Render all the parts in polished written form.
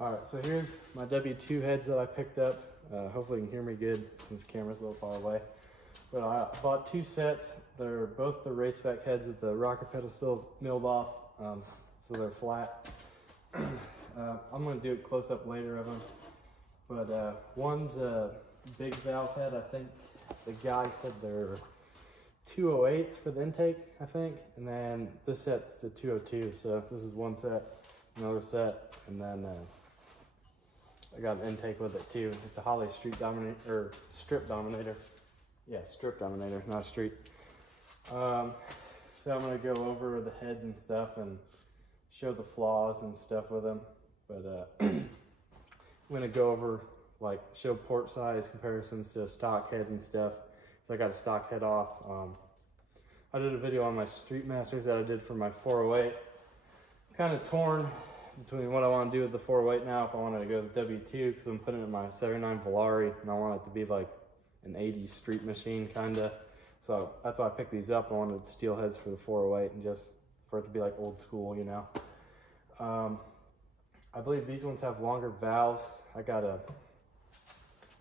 All right, so here's my W2 heads that I picked up. Hopefully you can hear me good since the camera's a little far away. But I bought 2 sets. They're both the race spec heads with the rocker pedestals milled off, so they're flat. I'm gonna do a close up later of them. But one's a big valve head. I think the guy said they're 208s for the intake, I think. And then this set's the 202. So this is one set, another set, and then I got an intake with it too. It's a Holley Street Dominator, or Strip Dominator. Yeah, Strip Dominator, not a Street. So I'm gonna go over the heads and stuff and show the flaws and stuff with them. But I'm gonna go over, like, show port size comparisons to stock head and stuff. So I got a stock head off. I did a video on my Street Masters that I did for my 408. Kind of torn between what I want to do with the 408 now, if I wanted to go with W2, because I'm putting it in my 79 Volare and I want it to be like an 80s street machine kinda. So that's why I picked these up. I wanted steel heads for the 408 and just for it to be like old school, you know. I believe these ones have longer valves. I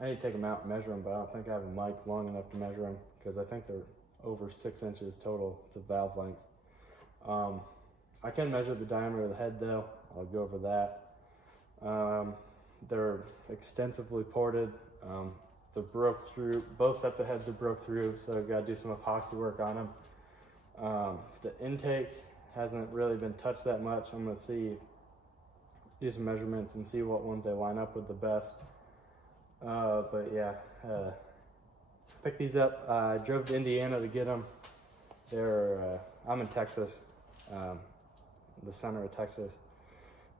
need to take them out and measure them, but I don't think I have a mic long enough to measure them because I think they're over 6 inches total to valve length. I can measure the diameter of the head though. I'll go over that. They're extensively ported. They're broke through. Both sets of heads are broke through, so I've got to do some epoxy work on them. The intake hasn't really been touched that much. I'm going to do some measurements and see what ones they line up with the best. But yeah, picked these up. I drove to Indiana to get them. I'm in Texas, the center of Texas,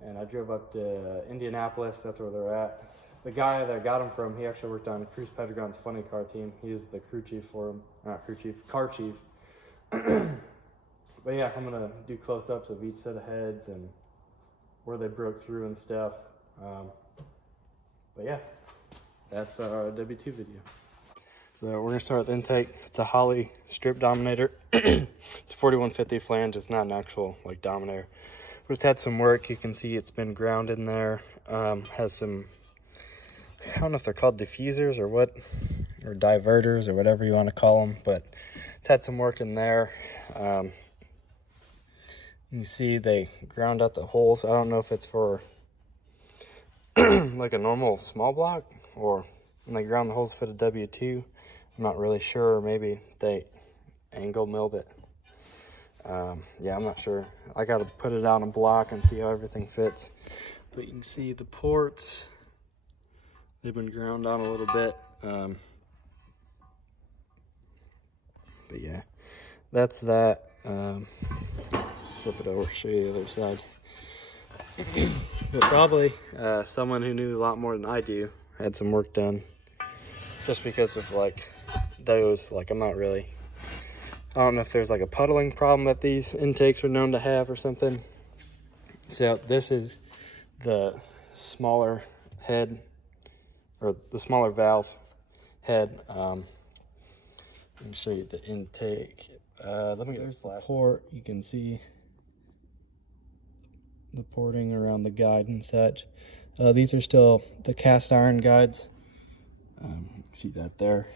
and I drove up to Indianapolis. That's where they're at. The guy that I got them from, he actually worked on Cruz Pedregon's funny car team. He was the crew chief for him, not crew chief, car chief. But yeah, I'm gonna do close-ups of each set of heads and where they broke through and stuff. But yeah, that's our W2 video. So we're gonna start with the intake. It's a Holley Strip Dominator. It's 4150 flange. It's not an actual like Dominator, but it's had some work. You can see it's been ground in there. Has some, I don't know if they're called diffusers or what, or diverters or whatever you want to call them, but it's had some work in there. You see they ground out the holes. I don't know if it's for like a normal small block or when they ground the holes for the W2. I'm not really sure. Maybe they angle milled it. Yeah, I'm not sure. I got to put it out on a block and see how everything fits. But you can see the ports, they've been ground on a little bit. But yeah, that's that. Flip it over, show you the other side. But probably someone who knew a lot more than I do had some work done, just because of like those, like I don't know if there's like a puddling problem that these intakes are known to have or something. So this is the smaller head, or the smaller valve head. Let me show you the intake. Let me get this flash port. You can see the porting around the guide and such. These are still the cast iron guides. You see that there.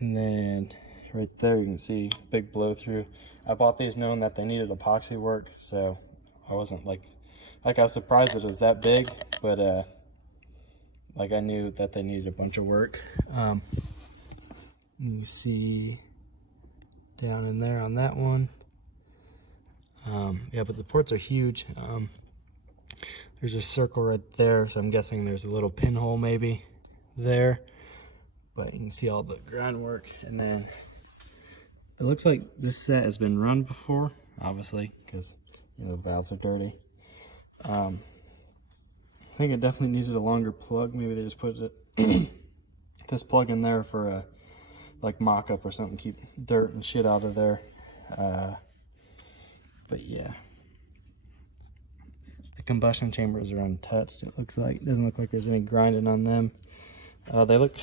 And then right there you can see big blow through. I bought these knowing that they needed epoxy work, so I wasn't like I was surprised that it was that big, but like I knew that they needed a bunch of work. You see down in there on that one. Yeah, but the ports are huge. There's a circle right there, so I'm guessing there's a little pinhole maybe there. But you can see all the groundwork, and then it looks like this set has been run before, obviously, because you know the valves are dirty. I think it definitely needed a longer plug. Maybe they just put it this plug in there for a like mock-up or something, keep dirt and shit out of there. But yeah, the combustion chambers are untouched. It looks like, it doesn't look like there's any grinding on them. They look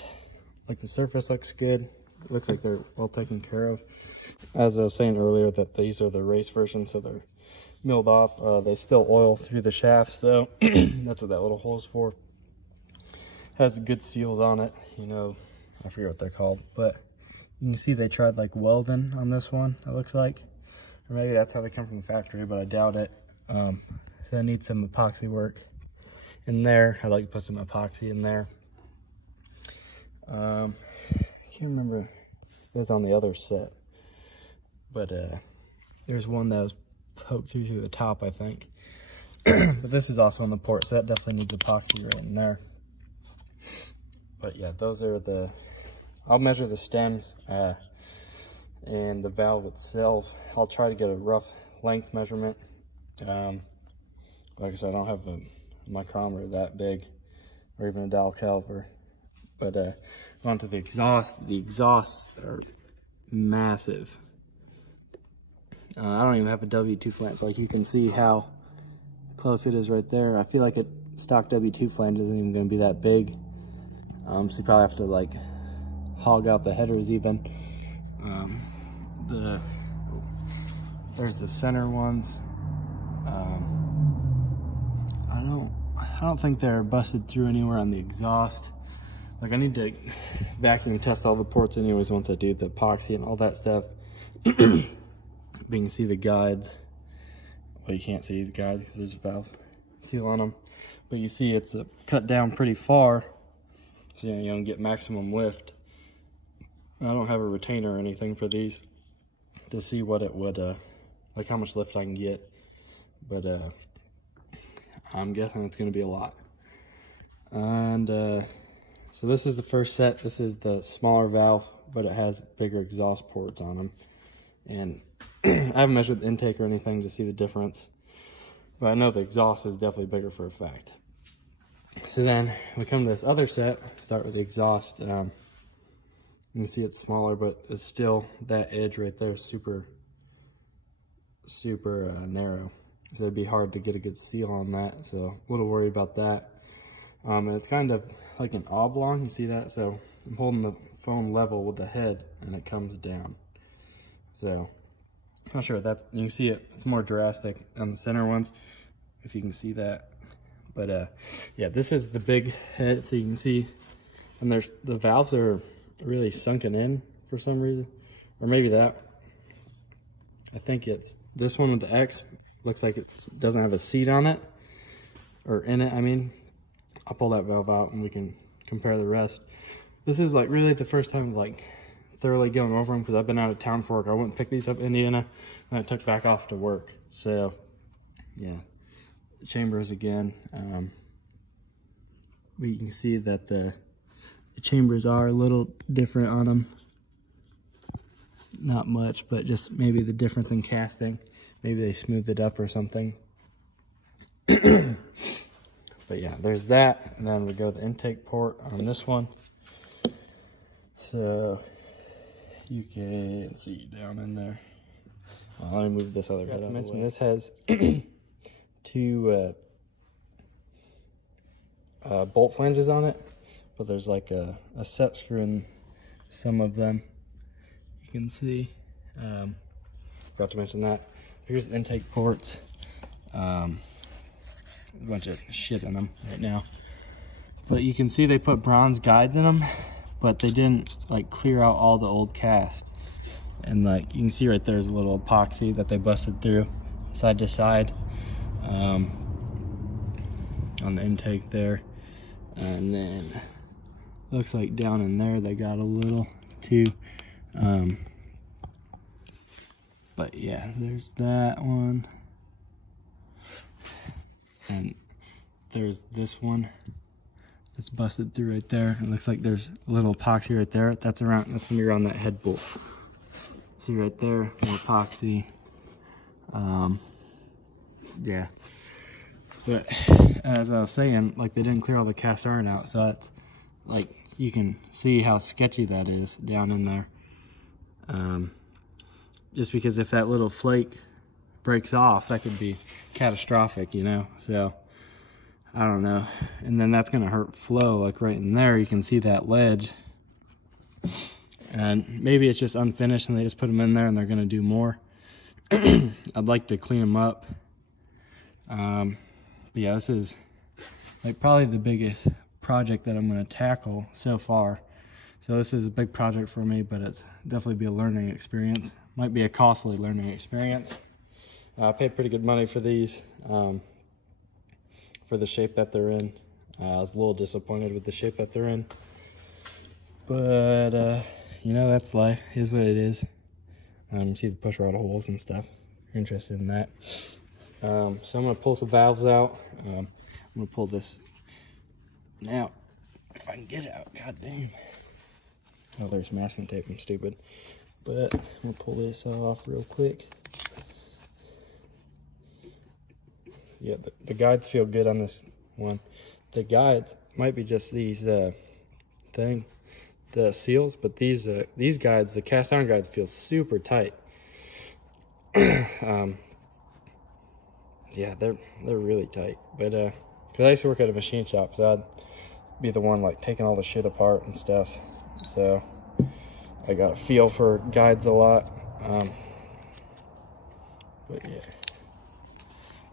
like the surface looks good. It looks like they're well taken care of. As I was saying earlier, that these are the race version, so they're milled off. They still oil through the shaft, so that's what that little hole is for. Has good seals on it, you know, I forget what they're called, but you can see they tried like welding on this one, it looks like. Or maybe that's how they come from the factory, but I doubt it. So I need some epoxy work in there. I'd like to put some epoxy in there. I can't remember if it was on the other set, but there's one that was poked through the top, I think. But this is also on the port, so that definitely needs epoxy right in there. But yeah, those are the, I'll measure the stems and the valve itself. I'll try to get a rough length measurement. Like I said, I don't have a micrometer that big, or even a dial caliper. But on to the exhaust. The exhausts are massive. I don't even have a W2 flange. Like, you can see how close it is right there. I feel like a stock W2 flange isn't even going to be that big. So you probably have to like hog out the headers even. There's the center ones. I don't think they're busted through anywhere on the exhaust. Like, I need to vacuum test all the ports anyways once I do the epoxy and all that stuff. But you can see the guides. Well, you can't see the guides because there's a valve seal on them. But you see it's cut down pretty far, so you don't get maximum lift. I don't have a retainer or anything for these to see what it would, like how much lift I can get. But I'm guessing it's going to be a lot. And so this is the first set. This is the smaller valve, but it has bigger exhaust ports on them. And I haven't measured the intake or anything to see the difference, but I know the exhaust is definitely bigger for a fact. So then we come to this other set, start with the exhaust. You can see it's smaller, but it's still, that edge right there is super narrow. So it'd be hard to get a good seal on that. So a little worried about that. And it's kind of like an oblong, you see that? So I'm holding the phone level with the head and it comes down. So I'm not sure if that's, you can see it, it's more drastic on the center ones, if you can see that. But yeah, this is the big head, so you can see, and there's, the valves are really sunken in for some reason. Or maybe that, I think it's this one with the X, looks like it doesn't have a seat on it, or in it, I mean. I'll pull that valve out and we can compare the rest. This is like really the first time like thoroughly going over them, because I've been out of town for work. I wouldn't pick these up in Indiana, and I took back off to work. So yeah, the chambers again. But you can see that the chambers are a little different on them. Not much, but just maybe the difference in casting. Maybe they smoothed it up or something. But yeah, there's that. And then we go to the intake port on this one. So you can see down in there. Let me move this other bit out of the way. This has two bolt flanges on it, but there's like a set screw in some of them. You can see. Forgot to mention that. Here's the intake ports. A bunch of shit in them right now, but you can see they put bronze guides in them, but they didn't like clear out all the old cast. And like you can see right there's a little epoxy that they busted through side to side on the intake there. And then looks like down in there they got a little too. But yeah, there's that one. And there's this one that's busted through right there. It looks like there's a little epoxy right there. That's gonna be around that head bolt. See right there, no epoxy. Yeah. But as I was saying, like they didn't clear all the cast iron out, so that's like you can see how sketchy that is down in there. Just because if that little flake breaks off, that could be catastrophic, you know. So I don't know. And then that's gonna hurt flow. Like right in there you can see that ledge, and maybe it's just unfinished and they just put them in there and they're gonna do more. I'd like to clean them up But yeah, this is like probably the biggest project that I'm going to tackle so far. So this is a big project for me, but it's definitely be a learning experience. Might be a costly learning experience. I paid pretty good money for these, for the shape that they're in. I was a little disappointed with the shape that they're in, but you know, that's life. Here's what it is. You see the push rod holes and stuff. If you're interested in that. So I'm gonna pull some valves out. I'm gonna pull this now. If I can get it out, god damn. Oh, there's masking tape. I'm stupid. But I'm gonna pull this off real quick. Yeah, the guides feel good on this one. The guides might be just these the seals, but these guides, the cast iron guides, feel super tight. Yeah, they're really tight. But because I used to work at a machine shop, so I'd be the one like taking all the shit apart and stuff. So I got a feel for guides a lot. But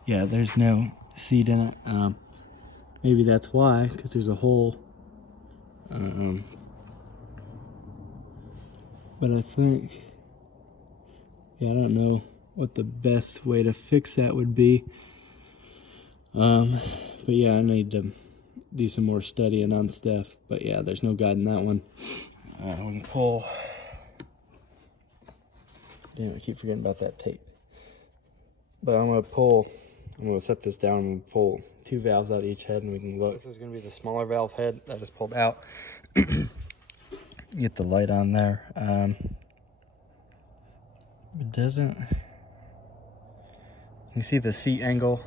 yeah, there's no seat in it. Maybe that's why, because there's a hole. But I think, yeah, I don't know what the best way to fix that would be. But yeah, I need to do some more studying on stuff. But yeah, there's no guide in that one. I'm gonna pull. Damn, I keep forgetting about that tape. But I'm gonna set this down and pull 2 valves out each head and we can look. This is gonna be the smaller valve head that is pulled out. Get the light on there. It doesn't. You see the seat angle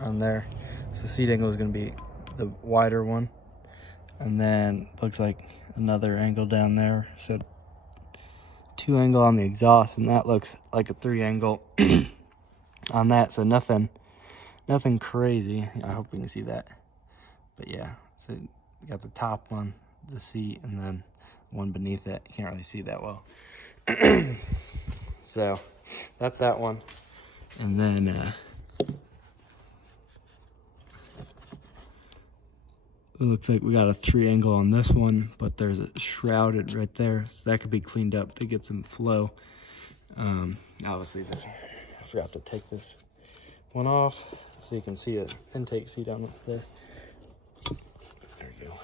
on there. So the seat angle is gonna be the wider one. And then looks like another angle down there. So 2 angle on the exhaust, and that looks like a 3 angle on that. So nothing crazy. I hope we can see that. But yeah, so you got the top one, the seat, and then one beneath it. You can't really see that well. So that's that one. And then it looks like we got a 3 angle on this one, but there's a shrouded right there, so that could be cleaned up to get some flow. Obviously this, I forgot to take this one off so you can see the intake seat on this. There you go.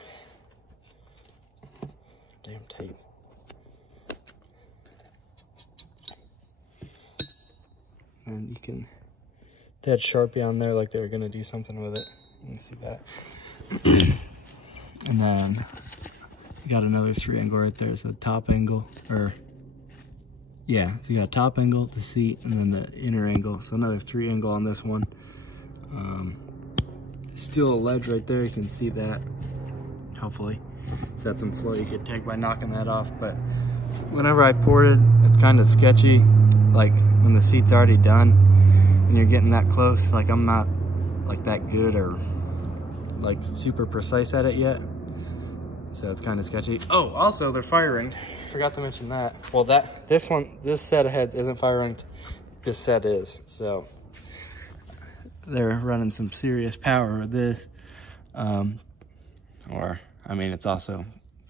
Damn tape. And you can, they had Sharpie on there like they were gonna do something with it. You can see that. And then you got another 3 angle right there. So top angle, or yeah, so you got top angle, the seat, and then the inner angle. So another 3 angle on this one. Still a ledge right there. You can see that. Hopefully, so that's some flow you could take by knocking that off. But whenever I poured it, it's kind of sketchy. Like when the seat's already done and you're getting that close. Like I'm not like that good or like super precise at it yet, so it's kind of sketchy. Oh, also they're fire ringed. Forgot to mention that. Well, this set of heads isn't fire ringed. This set is. So they're running some serious power with this. Or I mean, it's also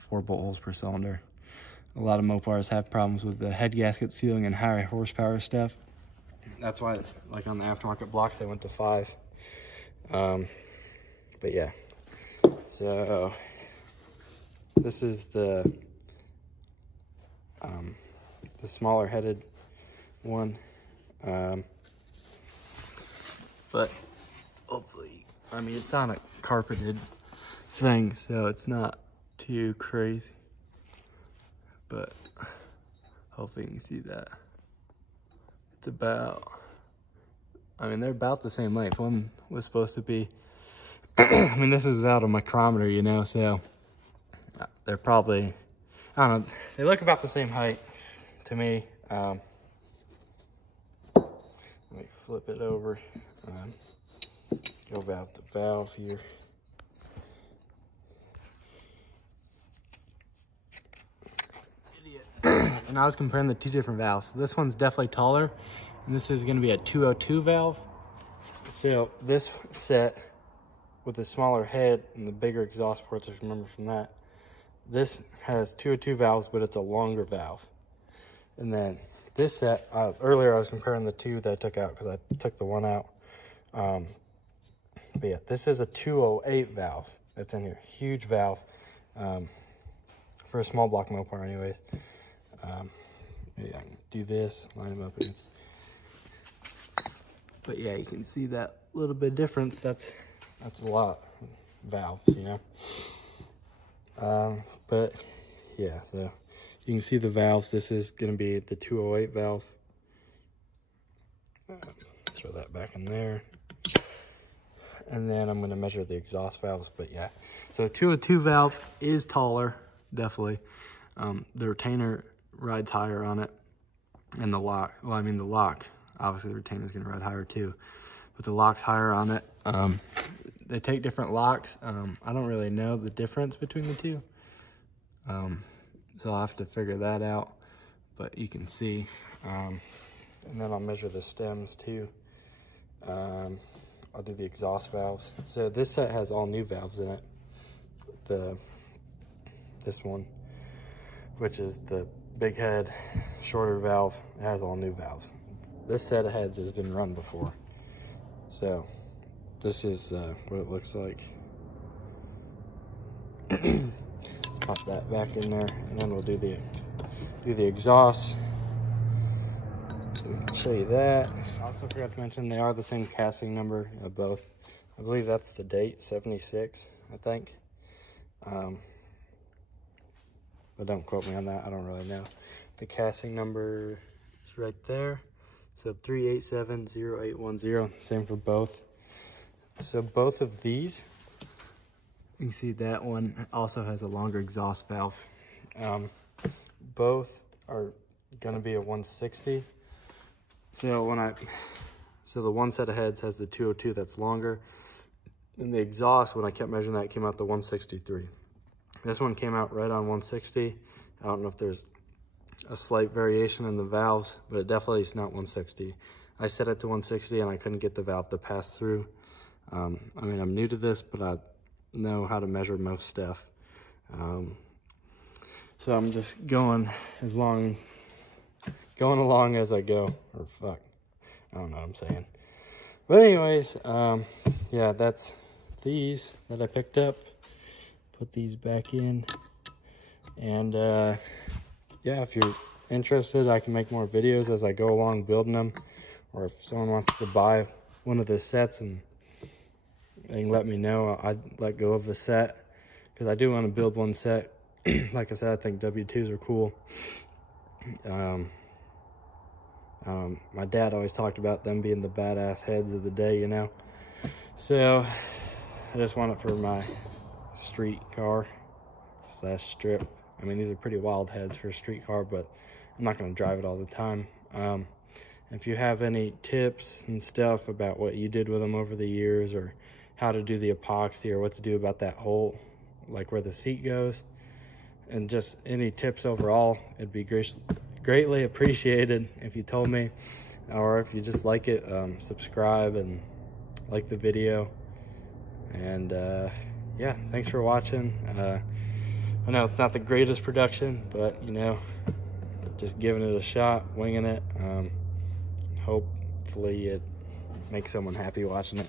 4 bolt holes per cylinder. A lot of Mopars have problems with the head gasket sealing and higher horsepower stuff. That's why, like on the aftermarket blocks, they went to 5. But yeah, so this is the smaller headed one, but hopefully, I mean, it's on a carpeted thing, so it's not too crazy, but hopefully you can see that. It's about, I mean, they're about the same length. One was supposed to be, I mean, this was out of micrometer, you know, so they're probably, I don't know, they look about the same height to me. Let me flip it over. Go valve to valve here. Idiot. And I was comparing the 2 different valves. So this one's definitely taller, and this is going to be a 202 valve. So this set with the smaller head and the bigger exhaust ports, if you remember from that, this has 202 valves, but it's a longer valve. And then this set, earlier I was comparing the two that I took out because I took the one out. But yeah, this is a 208 valve that's in here. Huge valve for a small block Mopar anyways. Maybe I can do this, line them up against. But yeah, you can see that little bit of difference. That's a lot of valves, you know. But yeah, so you can see the valves. This is going to be the 208 valve. Throw that back in there. And then I'm going to measure the exhaust valves. But yeah, so the 202 valve is taller, definitely. The retainer rides higher on it. And the lock, well, I mean the lock, obviously the retainer is going to ride higher too. But the lock's higher on it. They take different locks. I don't really know the difference between the two. So I'll have to figure that out, but you can see. And then I'll measure the stems too. I'll do the exhaust valves. So this set has all new valves in it. This one, which is the big head, shorter valve, it has all new valves. This set of heads has been run before. So this is what it looks like. Pop that back in there, and then we'll do the exhaust. So we can show you that. I also forgot to mention they are the same casting number of both. I believe that's the date, 76, I think. But don't quote me on that, I don't really know. The casting number is right there. So 3870810, same for both. So both of these, you can see that one also has a longer exhaust valve. Both are gonna be a 160. So the one set of heads has the 202 that's longer. And the exhaust, when I kept measuring that, came out the 163. This one came out right on 160. I don't know if there's a slight variation in the valves, but it definitely is not 160. I set it to 160 and I couldn't get the valve to pass through. I mean, I'm new to this, but I know how to measure most stuff. So I'm just going along as I go, or fuck, I don't know what I'm saying. But anyways, yeah, that's these that I picked up. Put these back in, and yeah, if you're interested, I can make more videos as I go along building them, or if someone wants to buy one of the sets and they can let me know, I'd let go of the set, because I do want to build one set. Like I said, I think W2s are cool. My dad always talked about them being the badass heads of the day, you know. So I just want it for my street car / strip. I mean, these are pretty wild heads for a street car, but I'm not going to drive it all the time. If you have any tips and stuff about what you did with them over the years, or how to do the epoxy, or what to do about that hole, like where the seat goes, and just any tips overall, it'd be greatly appreciated if you told me. Or if you just like it, subscribe and like the video. And yeah, thanks for watching. I know it's not the greatest production, but you know, just giving it a shot, winging it. Hopefully it makes someone happy watching it.